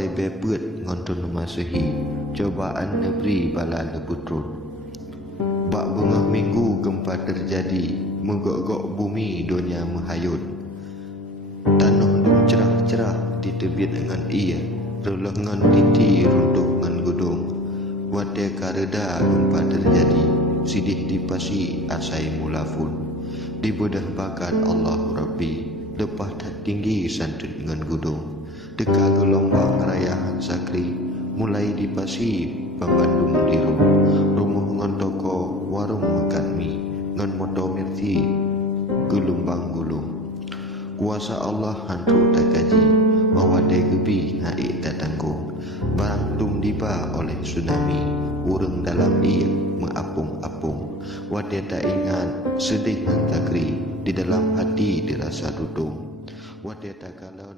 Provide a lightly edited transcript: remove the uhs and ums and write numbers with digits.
pare bepet ngontun masuhi cobaan negeri bala lebutrut. Bak bengah minggu gempa terjadi, menggok-gok bumi dunia menghayut. Tanah dum cerah-cerah ditebit dengan ia, relengan titi runtuh ngan gudung. Wate kareda gempa terjadi, sidih dipasi asai mulafun. Dibedah bakat Allah Rabbi, lepah tak tinggi santun ngan gudung. Deka gelombang rayahan sakri, mulai dipasi pembandung diru. Rumah ngan toko, warung makan mie, ngan moto merti gelombang gulung. Kuasa Allah hantu tak gaji, mawadai gebi naik tak tanggung. Barang dum diba oleh tsunami, urang dalam ia mengapung-apung. Wadai tak ingat sedih nan takri, di dalam hati dirasa dudung. Wadai tak kalau